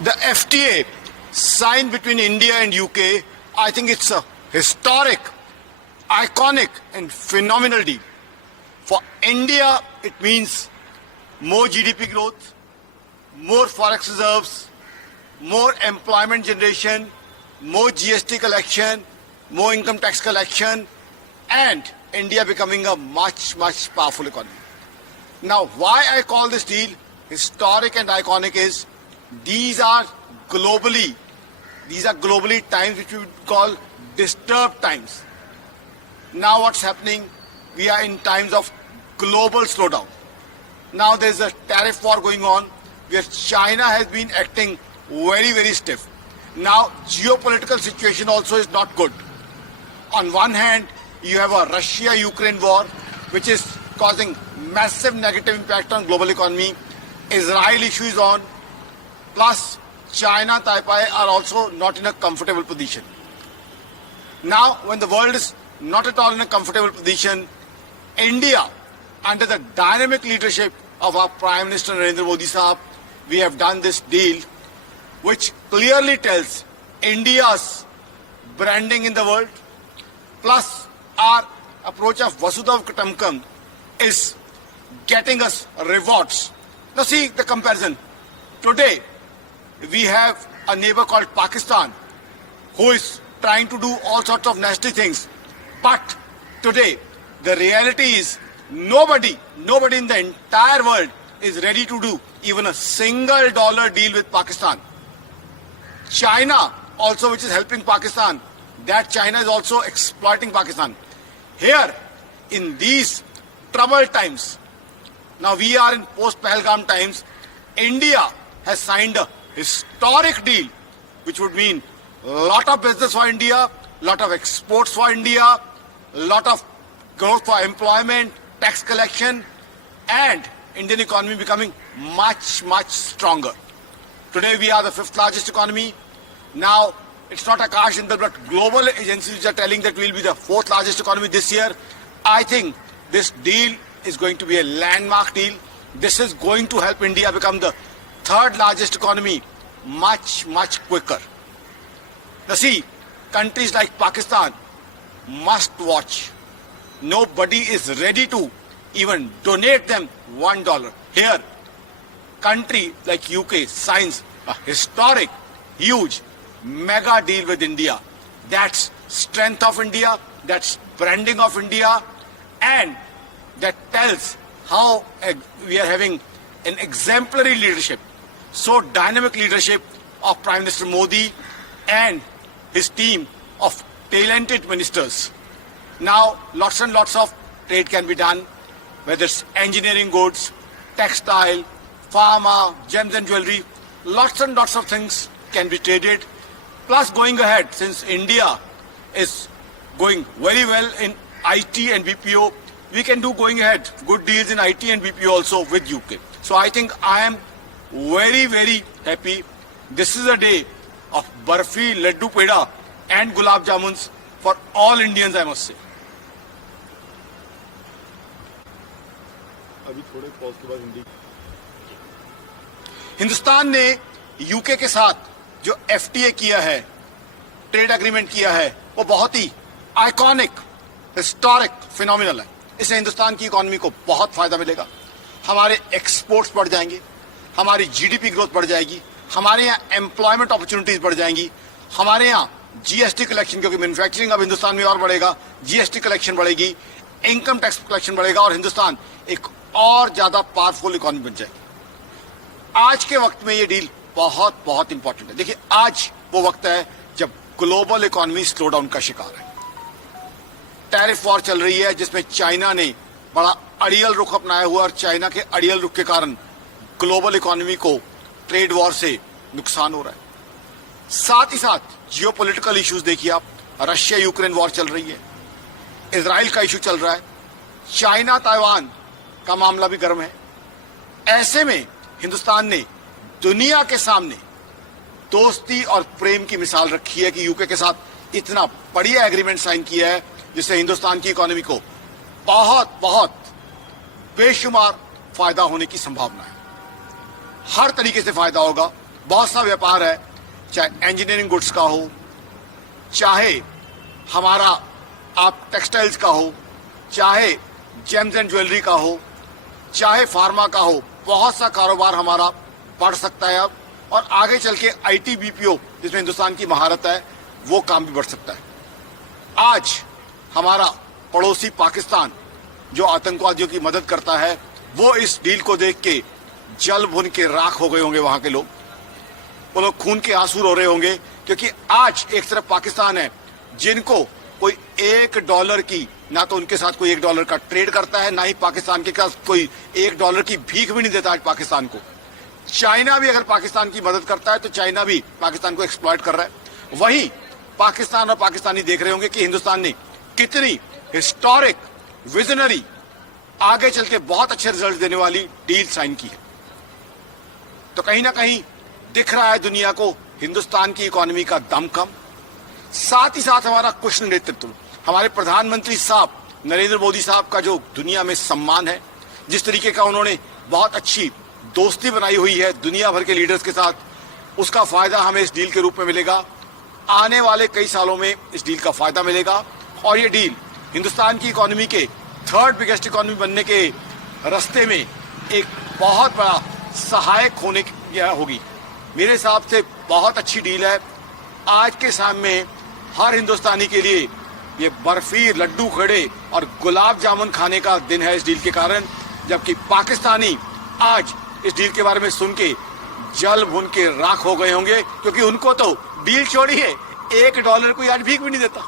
The FTA signed between India and UK, I think it's a historic, iconic and phenomenal deal. For India, it means more GDP growth, more forex reserves, more employment generation, more GST collection, more income tax collection, and India becoming a much, much powerful economy. Now, why I call this deal historic and iconic is these are globally times which we would call disturbed times. Now what's happening? We are in times of global slowdown. Now there's a tariff war going on where China has been acting very, very stiff. Now geopolitical situation also is not good. On one hand, you have a Russia-Ukraine war which is causing massive negative impact on global economy. Israel issue is on. Plus, China, Taipei are also not in a comfortable position. Now, when the world is not at all in a comfortable position, India, under the dynamic leadership of our Prime Minister Narendra Modi Sahab, we have done this deal which clearly tells India's branding in the world, plus our approach of Vasudhaiva Kutumbakam is getting us rewards. Now see the comparison. Today, we have a neighbor called Pakistan who is trying to do all sorts of nasty things. But today, the reality is nobody in the entire world is ready to do even a single dollar deal with Pakistan. China also, which is helping Pakistan, that China is also exploiting Pakistan. Here, in these troubled times, now we are in post-Pahalgam times, India has signed a historic deal, which would mean a lot of business for India, lot of exports for India, lot of growth for employment, tax collection, and Indian economy becoming much, much stronger. Today we are the 5th largest economy. Now it's not Akash Jindal, but global agencies which are telling that we'll be the 4th largest economy this year. I think this deal is going to be a landmark deal. This is going to help India become the 3rd largest economy much, much quicker. Now see, countries like Pakistan must watch. Nobody is ready to even donate them $1. Here, country like UK signs a historic, huge, mega deal with India. That's strength of India, that's branding of India, and that tells how we are having an exemplary leadership, so dynamic leadership of Prime Minister Modi and his team of talented ministers. Now lots and lots of trade can be done, whether it's engineering goods, textile, pharma, gems and jewelry, lots and lots of things can be traded. Plus going ahead, since India is going very well in IT and BPO, we can do going ahead good deals in IT and BPO also with UK. So I think I am very, very happy. This is a day of barfi, laddu peda and gulab jamuns for all Indians, I must say. अभी थोड़े पॉज के बाद हिंदी। हिंदुस्तान ने यूके के साथ जो एफटीए किया है, ट्रेड एग्रीमेंट किया है, वो बहुत ही आइकॉनिक, हिस्टोरिक, फिनोमिनल है। इससे हिंदुस्तान की इकोनॉमी को बहुत फायदा मिलेगा। हमारे एक्सपोर्ट्स बढ़ जाएंगे, हमारी जीडीपी ग्रोथ बढ़ जाएगी, हमारे यहाँ एम्प्लॉयमेंट अपॉर्चुनिटीज बढ़ जाएंगी, हमारे यहाँ जीएसटी कलेक्शन, क्योंकि मैन्युफैक्चरिंग अब हिंदुस्तान में और बढ़ेगा, जीएसटी कलेक्शन बढ़ेगी, इनकम टैक्स कलेक्शन बढ़ेगा और हिंदुस्तान एक और ज्यादा पावरफुल इकोनॉमी बन जाएगी। आज के वक्त में ये डील बहुत बहुत इंपॉर्टेंट है। देखिए, आज वो वक्त है जब ग्लोबल इकोनॉमी स्लो डाउन का शिकार है। टैरिफ वॉर चल रही है जिसमें चाइना ने बड़ा अड़ियल रुख अपनाया हुआ और चाइना के अड़ियल रुख के कारण ग्लोबल इकोनॉमी को ट्रेड वॉर से नुकसान हो रहा है। साथ ही साथ जियोपॉलिटिकल इश्यूज देखिए आप, रशिया यूक्रेन वॉर चल रही है, इजराइल का इशू चल रहा है, चाइना ताइवान का मामला भी गर्म है। ऐसे में हिंदुस्तान ने दुनिया के सामने दोस्ती और प्रेम की मिसाल रखी है कि यूके के साथ इतना बढ़िया एग्रीमेंट साइन किया है जिससे हिंदुस्तान की इकोनॉमी को बहुत बहुत बेशुमार फायदा होने की संभावना है। हर तरीके से फायदा होगा। बहुत सा व्यापार है, चाहे इंजीनियरिंग गुड्स का हो, चाहे हमारा आप टेक्सटाइल्स का हो, चाहे जेम्स एंड ज्वेलरी का हो, चाहे फार्मा का हो, बहुत सा कारोबार हमारा बढ़ सकता है अब। और आगे चल के आईटी बीपीओ जिसमें हिंदुस्तान की महारत है वो काम भी बढ़ सकता है। आज हमारा पड़ोसी पाकिस्तान जो आतंकवादियों की मदद करता है वो इस डील को देख के जल भुन के राख हो गए होंगे। वहां के लोग, वो लोग खून के आंसू रो रहे होंगे, क्योंकि आज एक तरफ पाकिस्तान है जिनको कोई $1 की, ना तो उनके साथ कोई $1 का ट्रेड करता है, ना ही पाकिस्तान के साथ कोई $1 की भीख भी नहीं देता आज पाकिस्तान को। चाइना भी अगर पाकिस्तान की मदद करता है तो चाइना भी पाकिस्तान को एक्सप्लॉइट कर रहा है। वहीं पाकिस्तान और पाकिस्तानी देख रहे होंगे कि हिंदुस्तान ने कितनी हिस्टोरिक, विजनरी, आगे चल के बहुत अच्छे रिजल्ट देने वाली डील साइन की है। तो कहीं ना कहीं दिख रहा है दुनिया को हिंदुस्तान की इकोनॉमी का दम कम, साथ ही साथ हमारा कुशल नेतृत्व, हमारे प्रधानमंत्री साहब नरेंद्र मोदी साहब का जो दुनिया में सम्मान है, जिस तरीके का उन्होंने बहुत अच्छी दोस्ती बनाई हुई है दुनिया भर के लीडर्स के साथ, उसका फायदा हमें इस डील के रूप में मिलेगा। आने वाले कई सालों में इस डील का फायदा मिलेगा और ये डील हिंदुस्तान की इकोनॉमी के 3rd बिगेस्ट इकोनॉमी बनने के रास्ते में एक बहुत बड़ा सहायक होने की होगी। मेरे हिसाब से बहुत अच्छी डील है। आज के सामने हर हिंदुस्तानी के लिए ये बर्फी, लड्डू खड़े और गुलाब जामुन खाने का दिन है इस डील के कारण, जबकि पाकिस्तानी आज इस डील के बारे में सुन के जल भुन के राख हो गए होंगे, क्योंकि उनको तो डील छोड़िए $1 कोई आज भीख भी नहीं देता।